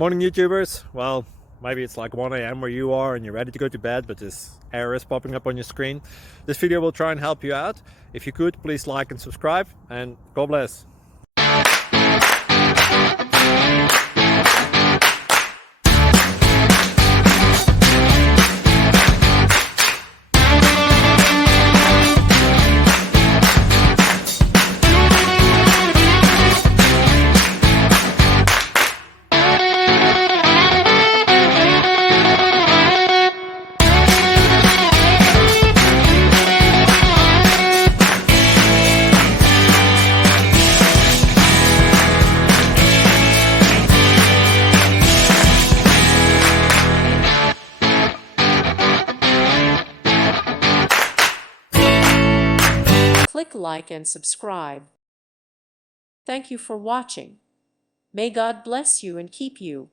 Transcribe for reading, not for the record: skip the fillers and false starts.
Morning YouTubers. Well, maybe it's like 1 a.m. where you are and you're ready to go to bed, but this error is popping up on your screen. This video will try and help you out. If you could, please like and subscribe, and God bless. Click like and subscribe. Thank you for watching. May God bless you and keep you.